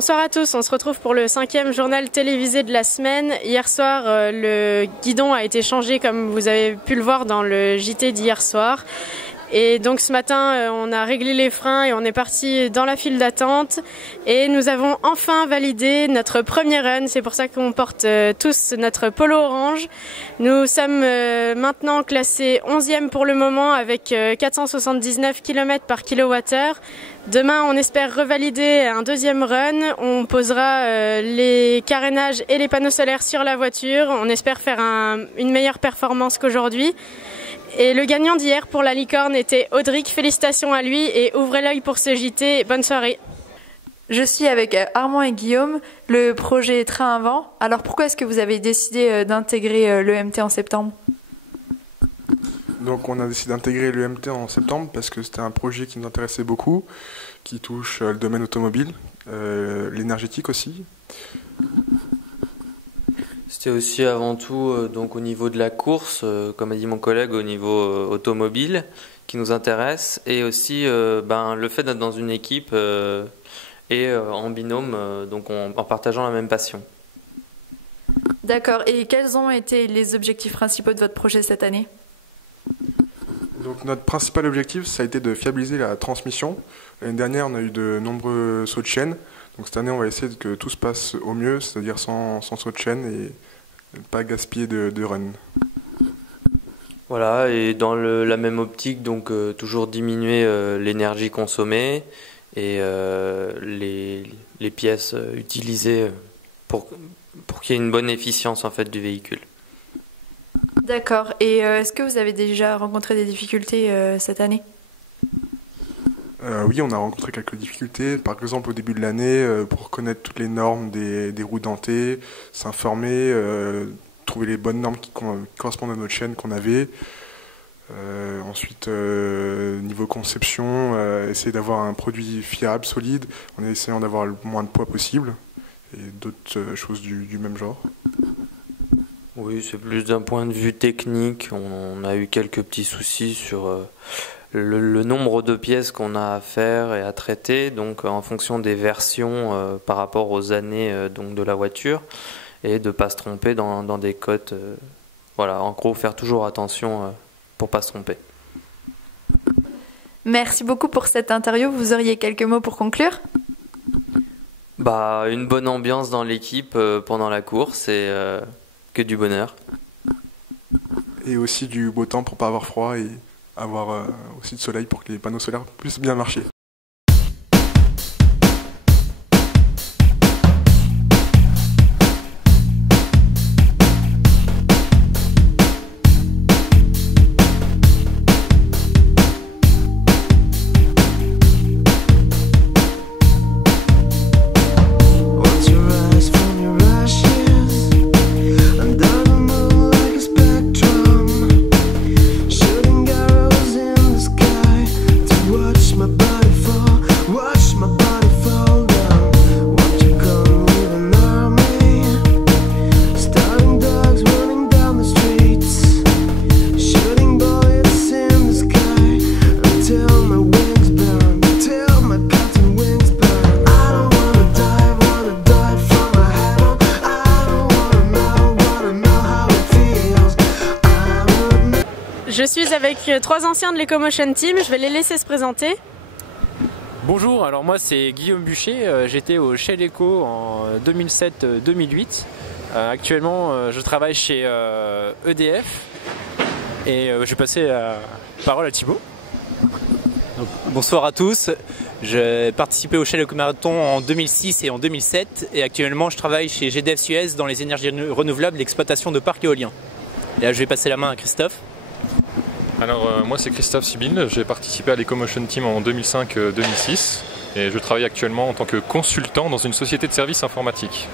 Bonsoir à tous, on se retrouve pour le 5e journal télévisé de la semaine. Hier soir, le guidon a été changé comme vous avez pu le voir dans le JT d'hier soir. Et donc ce matin, on a réglé les freins et on est parti dans la file d'attente. Et nous avons enfin validé notre premier run. C'est pour ça qu'on porte tous notre polo orange. Nous sommes maintenant classés 11e pour le moment avec 479 km par kWh. Demain, on espère revalider un deuxième run. On posera les carénages et les panneaux solaires sur la voiture. On espère faire une meilleure performance qu'aujourd'hui. Et le gagnant d'hier pour la licorne était Audric. Félicitations à lui et ouvrez l'œil pour ce JT. Bonne soirée. Je suis avec Armand et Guillaume, le projet Train à vent. Alors pourquoi est-ce que vous avez décidé d'intégrer l'EMT en septembre ? Donc on a décidé d'intégrer l'EMT en septembre parce que c'était un projet qui nous intéressait beaucoup, qui touche le domaine automobile, l'énergétique aussi. C'était aussi avant tout donc au niveau de la course, comme a dit mon collègue, au niveau automobile qui nous intéresse, et aussi le fait d'être dans une équipe et en binôme, donc en partageant la même passion. D'accord, et quels ont été les objectifs principaux de votre projet cette année ? Donc notre principal objectif, ça a été de fiabiliser la transmission. L'année dernière, on a eu de nombreux sauts de chaîne. Donc cette année, on va essayer que tout se passe au mieux, c'est-à-dire sans saut de chaîne et ne pas gaspiller de run. Voilà, et dans la même optique, donc toujours diminuer l'énergie consommée et les pièces utilisées pour qu'il y ait une bonne efficience en fait du véhicule. D'accord, et est-ce que vous avez déjà rencontré des difficultés cette année ? Oui, on a rencontré quelques difficultés. Par exemple, au début de l'année, pour connaître toutes les normes des roues dentées, s'informer, trouver les bonnes normes qui correspondent à notre chaîne qu'on avait. Ensuite, niveau conception, essayer d'avoir un produit fiable, solide, en essayant d'avoir le moins de poids possible, et d'autres choses du même genre. Oui, c'est plus d'un point de vue technique. On a eu quelques petits soucis sur le nombre de pièces qu'on a à faire et à traiter, donc en fonction des versions par rapport aux années donc de la voiture, et de ne pas se tromper dans des cotes. Voilà, en gros, faire toujours attention pour ne pas se tromper. Merci beaucoup pour cette interview. Vous auriez quelques mots pour conclure ? Une bonne ambiance dans l'équipe pendant la course et que du bonheur. Et aussi du beau temps pour ne pas avoir froid et avoir aussi de soleil pour que les panneaux solaires puissent bien marcher. Je suis avec 3 anciens de l'Ecomotion Team, je vais les laisser se présenter. Bonjour, alors moi c'est Guillaume Bûcher, j'étais au Shell Eco en 2007-2008. Actuellement je travaille chez EDF et je vais passer la parole à Thibaut. Donc, bonsoir à tous, j'ai participé au Shell Eco Marathon en 2006 et en 2007 et actuellement je travaille chez GDF Suez dans les énergies renouvelables, l'exploitation de parcs éoliens. Et là je vais passer la main à Christophe. Alors moi c'est Christophe Sibyl, j'ai participé à l'Ecomotion Team en 2005-2006 et je travaille actuellement en tant que consultant dans une société de services informatiques.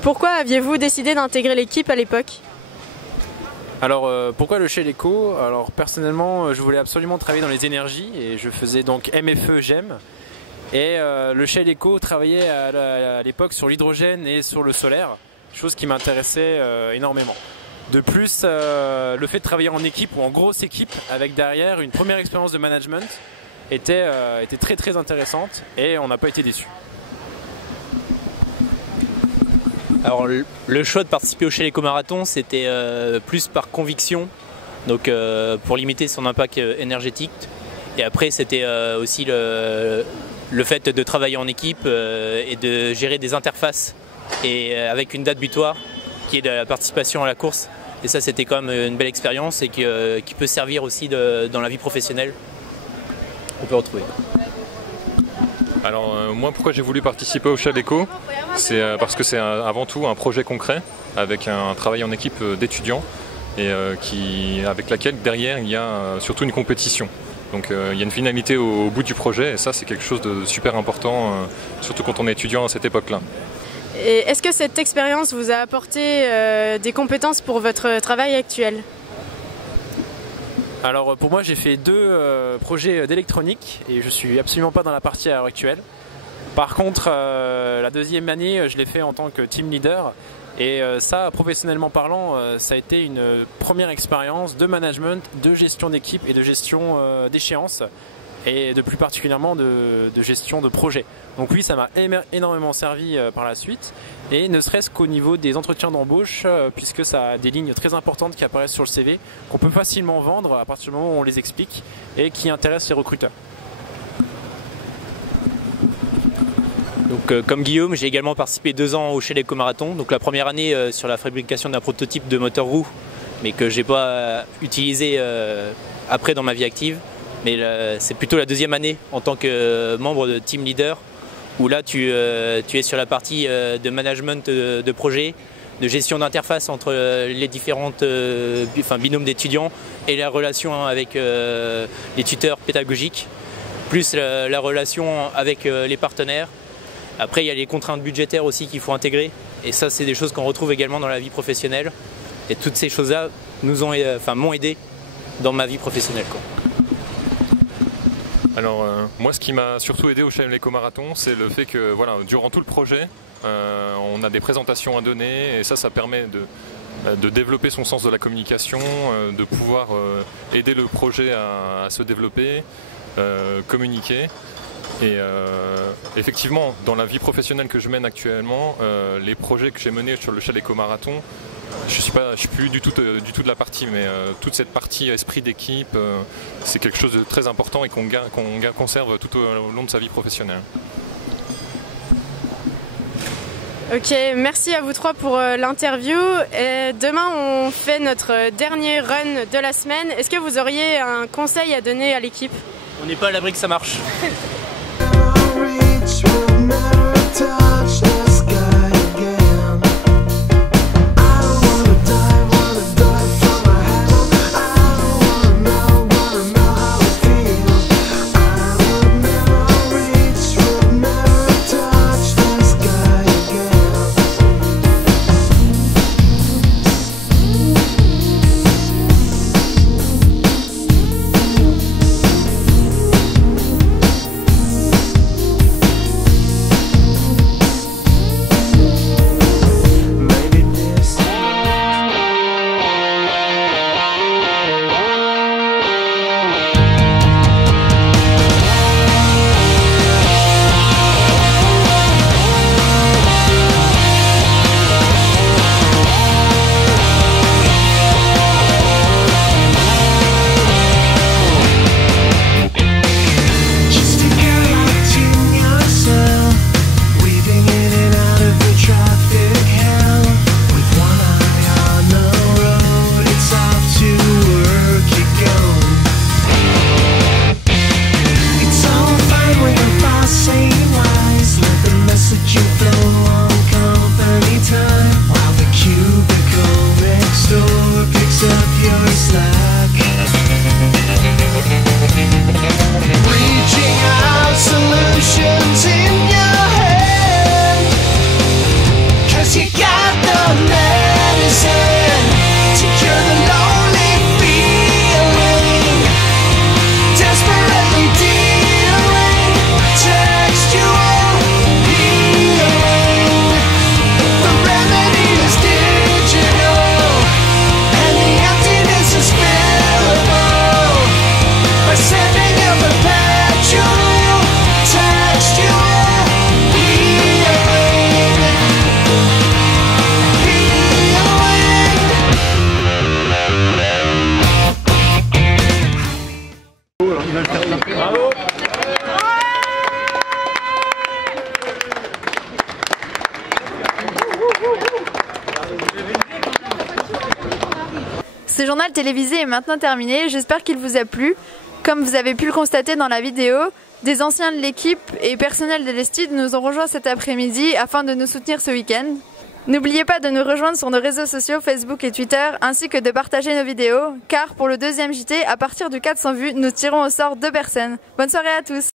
Pourquoi aviez-vous décidé d'intégrer l'équipe à l'époque ? Alors pourquoi le Shell Eco ? Alors personnellement je voulais absolument travailler dans les énergies et je faisais donc MFE GEM. Et le Shell Eco travaillait à l'époque sur l'hydrogène et sur le solaire, chose qui m'intéressait énormément. De plus, le fait de travailler en équipe ou en grosse équipe avec derrière une première expérience de management était très très intéressante et on n'a pas été déçus. Alors le choix de participer au Shell Eco-Marathon, c'était plus par conviction, donc pour limiter son impact énergétique. Et après c'était aussi le fait de travailler en équipe et de gérer des interfaces et avec une date butoir qui est de la participation à la course. Et ça c'était quand même une belle expérience et qui peut servir aussi dans la vie professionnelle qu'on peut retrouver. Alors moi, pourquoi j'ai voulu participer au Shell Eco, c'est parce que c'est avant tout un projet concret avec un travail en équipe d'étudiants et avec laquelle derrière il y a surtout une compétition. Donc il y a une finalité au bout du projet et ça c'est quelque chose de super important, surtout quand on est étudiant à cette époque-là. Et est-ce que cette expérience vous a apporté des compétences pour votre travail actuel ? Alors pour moi j'ai fait 2 projets d'électronique et je suis absolument pas dans la partie à l'heure actuelle. Par contre la deuxième année je l'ai fait en tant que team leader et ça professionnellement parlant ça a été une première expérience de management, de gestion d'équipe et de gestion d'échéance et de plus particulièrement de gestion de projet. Donc oui ça m'a énormément servi par la suite et ne serait-ce qu'au niveau des entretiens d'embauche puisque ça a des lignes très importantes qui apparaissent sur le CV qu'on peut facilement vendre à partir du moment où on les explique et qui intéressent les recruteurs. Donc, comme Guillaume, j'ai également participé 2 ans au Shell Eco-Marathon. Donc la première année sur la fabrication d'un prototype de moteur roue, mais que j'ai pas utilisé après dans ma vie active. Mais c'est plutôt la deuxième année en tant que membre de team leader, où là tu es sur la partie de management de projet, de gestion d'interface entre les différentes binômes d'étudiants et la relation avec les tuteurs pédagogiques, plus la relation avec les partenaires. Après il y a les contraintes budgétaires aussi qu'il faut intégrer et ça c'est des choses qu'on retrouve également dans la vie professionnelle et toutes ces choses-là m'ont aidé dans ma vie professionnelle, quoi. Alors moi ce qui m'a surtout aidé au Shell Eco-Marathon c'est le fait que voilà, durant tout le projet on a des présentations à donner et ça permet de développer son sens de la communication, de pouvoir aider le projet à se développer, communiquer. Et effectivement, dans la vie professionnelle que je mène actuellement, les projets que j'ai menés sur le Shell Eco-Marathon, je suis plus du tout de la partie, mais toute cette partie esprit d'équipe, c'est quelque chose de très important et qu'on conserve tout au long de sa vie professionnelle. Ok, merci à vous 3 pour l'interview. Demain, on fait notre dernier run de la semaine. Est-ce que vous auriez un conseil à donner à l'équipe ? On n'est pas à l'abri que ça marche. Ce journal télévisé est maintenant terminé, j'espère qu'il vous a plu. Comme vous avez pu le constater dans la vidéo, des anciens de l'équipe et personnels de l'Estide nous ont rejoints cet après-midi afin de nous soutenir ce week-end. N'oubliez pas de nous rejoindre sur nos réseaux sociaux Facebook et Twitter, ainsi que de partager nos vidéos, car pour le deuxième JT, à partir du 400 vues, nous tirons au sort 2 personnes. Bonne soirée à tous!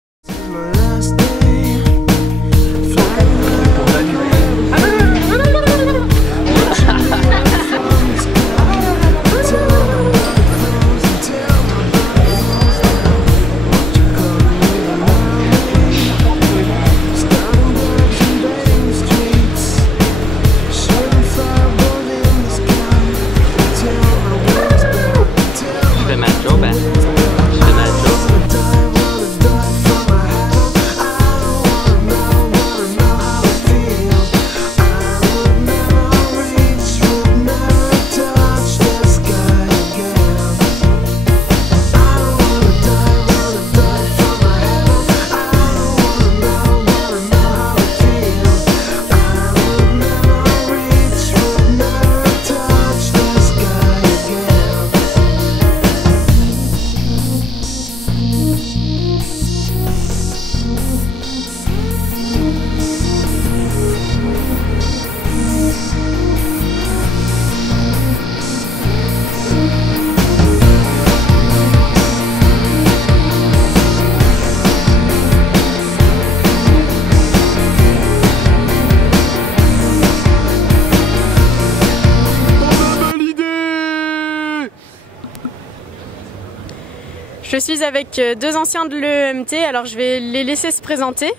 Je suis avec 2 anciens de l'EMT, alors je vais les laisser se présenter.